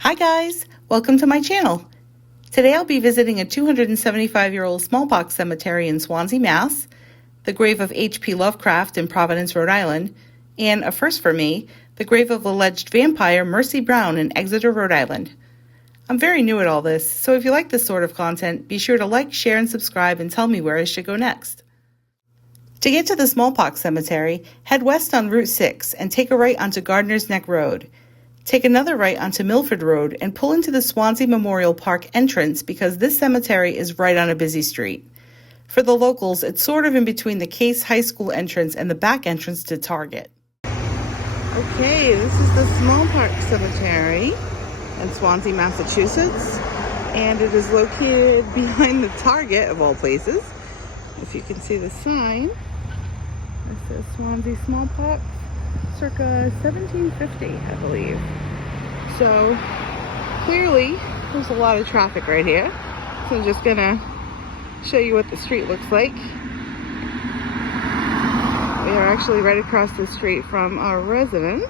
Hi guys, welcome to my channel. Today I'll be visiting a 275-year-old smallpox cemetery in Swansea, Mass., the grave of H.P. Lovecraft in Providence, Rhode Island, and a first for me, the grave of alleged vampire Mercy Brown in Exeter, Rhode Island. I'm very new at all this, so if you like this sort of content, be sure to like, share, and subscribe and tell me where I should go next. To get to the smallpox cemetery, head west on Route 6 and take a right onto Gardener's Neck Road. Take another right onto Milford Road and pull into the Swansea Memorial Park entrance because this cemetery is right on a busy street. For the locals, it's sort of in between the Case High School entrance and the back entrance to Target. Okay, this is the Smallpox Cemetery in Swansea, Massachusetts, and it is located behind the Target, of all places. If you can see the sign, it says Swansea Smallpox, circa 1750, I believe. So, clearly, there's a lot of traffic right here. So I'm just gonna show you what the street looks like. We are actually right across the street from our residence.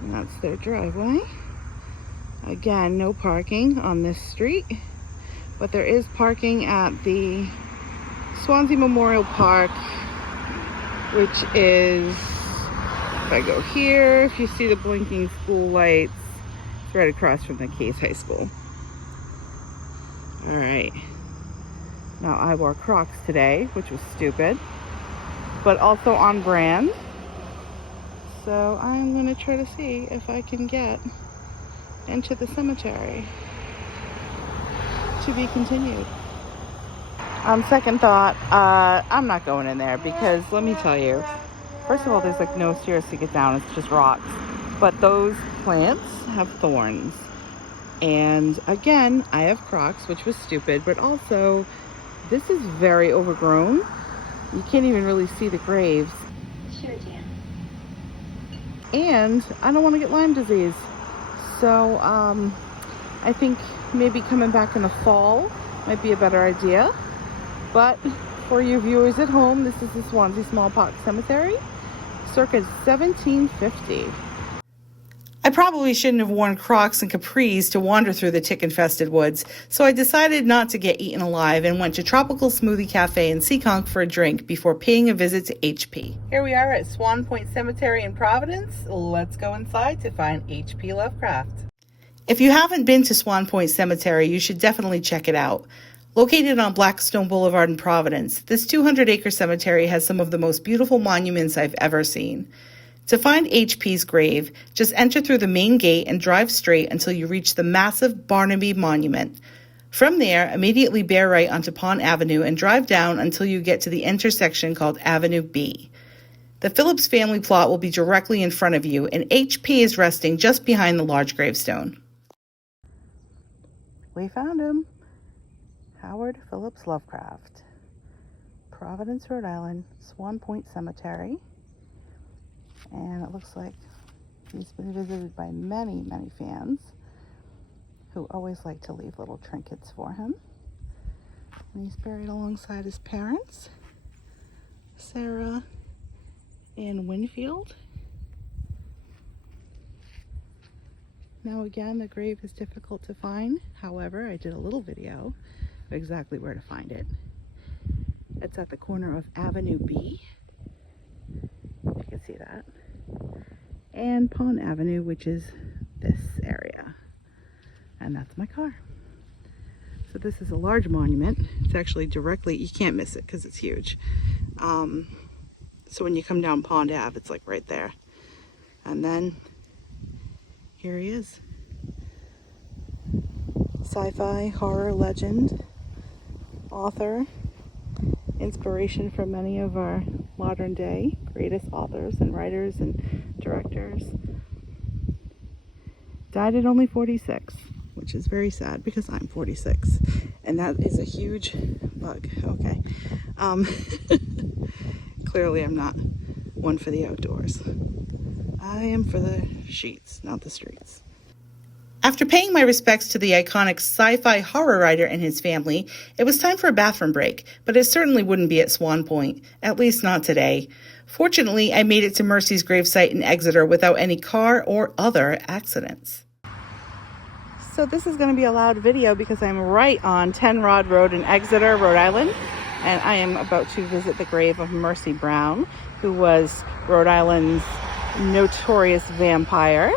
And that's their driveway. Again, no parking on this street, but there is parking at the Swansea Memorial Park, which is, if I go here, if you see the blinking school lights, it's right across from the Case High School. All right. Now, I wore Crocs today, which was stupid, but also on brand. So I'm going to try to see if I can get into the cemetery. To be continued. On second thought, I'm not going in there because let me tell you, first of all, there's like no stairs to get down, it's just rocks. But those plants have thorns. And again, I have Crocs, which was stupid, but also this is very overgrown. You can't even really see the graves. Sure, Dan. And I don't want to get Lyme disease. So I think maybe coming back in the fall might be a better idea. But for you viewers at home, this is the Swansea Smallpox Cemetery, circa 1750. I probably shouldn't have worn Crocs and capris to wander through the tick-infested woods, so I decided not to get eaten alive and went to Tropical Smoothie Cafe in Seekonk for a drink before paying a visit to HP. Here we are at Swan Point Cemetery in Providence. Let's go inside to find H.P. Lovecraft. If you haven't been to Swan Point Cemetery, you should definitely check it out. Located on Blackstone Boulevard in Providence, this 200-acre cemetery has some of the most beautiful monuments I've ever seen. To find HP's grave, just enter through the main gate and drive straight until you reach the massive Barnaby Monument. From there, immediately bear right onto Pond Avenue and drive down until you get to the intersection called Avenue B. The Phillips family plot will be directly in front of you, and HP is resting just behind the large gravestone. We found him. Howard Phillips Lovecraft, Providence, Rhode Island, Swan Point Cemetery. And it looks like he's been visited by many, many fans who always like to leave little trinkets for him. And he's buried alongside his parents, Sarah and Winfield. Now again, the grave is difficult to find. However, I did a little video of exactly where to find it. It's at the corner of Avenue B. You can see that. And Pond Avenue, which is this area. And that's my car. So this is a large monument. It's actually directly, you can't miss it because it's huge. So when you come down Pond Ave, it's like right there. And then here he is. Sci-fi, horror legend, author, inspiration for many of our modern day greatest authors and writers and directors. Died at only 46, which is very sad because I'm 46. And that is a huge bug. Okay. Clearly I'm not one for the outdoors. I am for the sheets, not the streets. After paying my respects to the iconic sci-fi horror writer and his family, it was time for a bathroom break, but it certainly wouldn't be at Swan Point, at least not today. Fortunately, I made it to Mercy's gravesite in Exeter without any car or other accidents. So this is going to be a loud video because I'm right on 10 Rod Road in Exeter, Rhode Island, and I am about to visit the grave of Mercy Brown, who was Rhode Island's notorious vampire.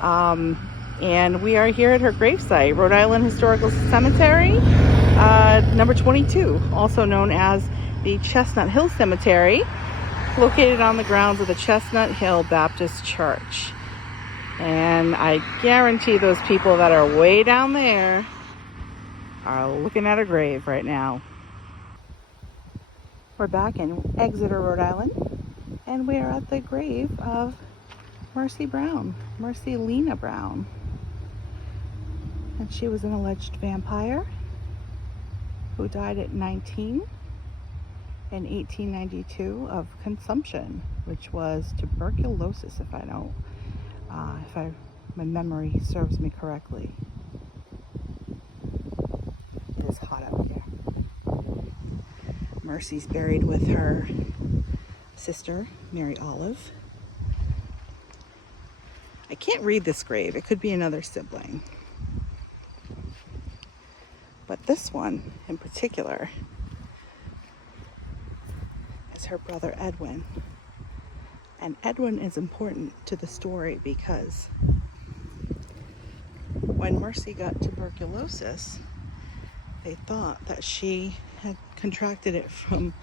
And we are here at her gravesite, Rhode Island Historical Cemetery, number 22, also known as the Chestnut Hill Cemetery, located on the grounds of the Chestnut Hill Baptist Church. And I guarantee those people that are way down there are looking at her grave right now. We're back in Exeter, Rhode Island, and we are at the grave of Mercy Brown, Mercy Lena Brown. And she was an alleged vampire who died at 19 in 1892 of consumption, which was tuberculosis, if my memory serves me correctly. It is hot out here. Mercy's buried with her sister, Mary Olive. I can't read this grave. It could be another sibling. But this one in particular is her brother Edwin. And Edwin is important to the story because when Mercy got tuberculosis, they thought that she had contracted it from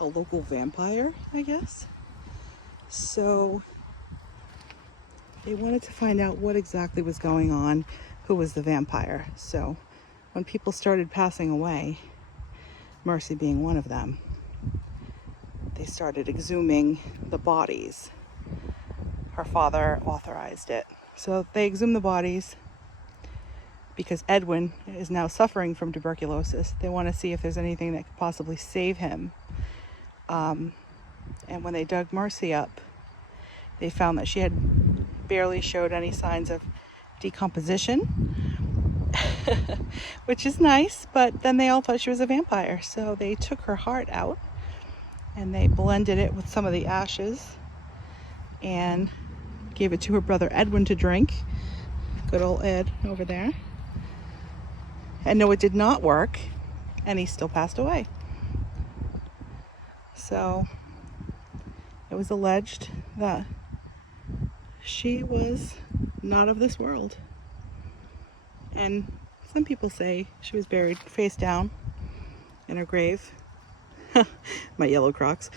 a local vampire, I guess. So they wanted to find out what exactly was going on, who was the vampire. So when people started passing away, Mercy being one of them, they started exhuming the bodies. Her father authorized it. So they exhumed the bodies because Edwin is now suffering from tuberculosis. They want to see if there's anything that could possibly save him. And when they dug Mercy up, they found that she had barely showed any signs of decomposition, which is nice, but then they all thought she was a vampire. So they took her heart out and they blended it with some of the ashes and gave it to her brother Edwin to drink. Good old Ed over there. And no, it did not work, and he still passed away. So it was alleged that she was not of this world. And some people say she was buried face down in her grave. My yellow Crocs.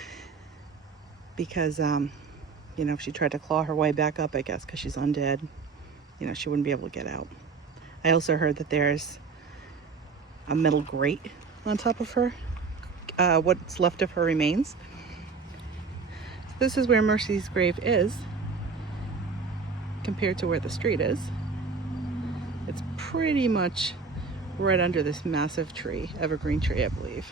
Because, if she tried to claw her way back up, I guess, because she's undead, she wouldn't be able to get out. I also heard that there's a metal grate on top of her, what's left of her remains. So this is where Mercy's grave is, compared to where the street is. It's pretty much right under this massive tree, evergreen tree, I believe.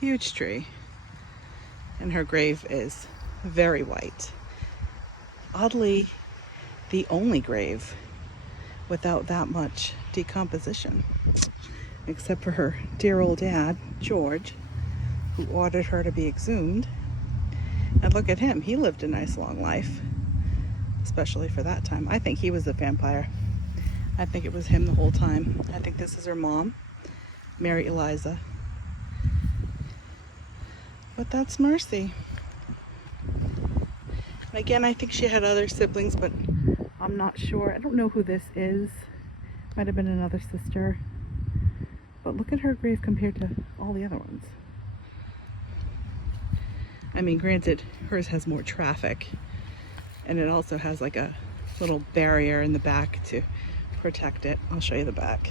Huge tree. And her grave is very white. Oddly, the only grave without that much decomposition, except for her dear old dad, George, who ordered her to be exhumed. And look at him, he lived a nice long life, especially for that time. I think he was a vampire. I think it was him the whole time. I think this is her mom, Mary Eliza. But that's Mercy. And again, I think she had other siblings, but I'm not sure. I don't know who this is. Might have been another sister. But look at her grave compared to all the other ones. I mean, granted, hers has more traffic. And it also has like a little barrier in the back to protect it. I'll show you the back.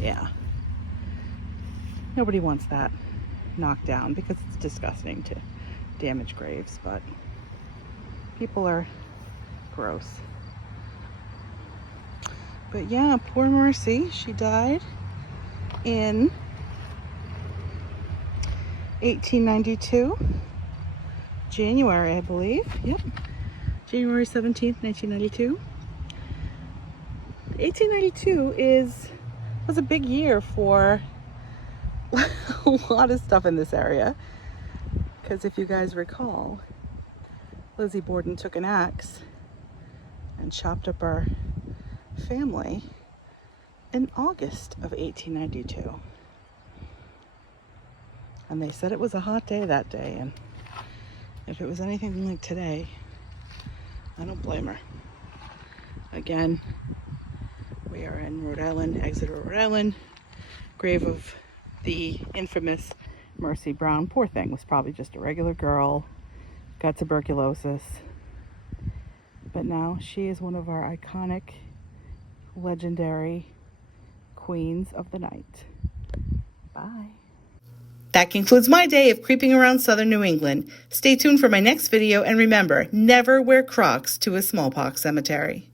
Yeah. Nobody wants that knocked down because it's disgusting to damage graves, but people are gross. But yeah, poor Mercy. She died in 1892, January, I believe. Yep. January 17th, 1992. 1892 was a big year for a lot of stuff in this area. Because if you guys recall, Lizzie Borden took an axe and chopped up our family in August of 1892. And they said it was a hot day that day, and if it was anything like today, I don't blame her. Again, we are in Rhode Island, Exeter, Rhode Island, grave of the infamous Mercy Brown. Poor thing, was probably just a regular girl, got tuberculosis, but now she is one of our iconic, legendary queens of the night. Bye. That concludes my day of creeping around southern New England. Stay tuned for my next video, and remember, never wear Crocs to a smallpox cemetery.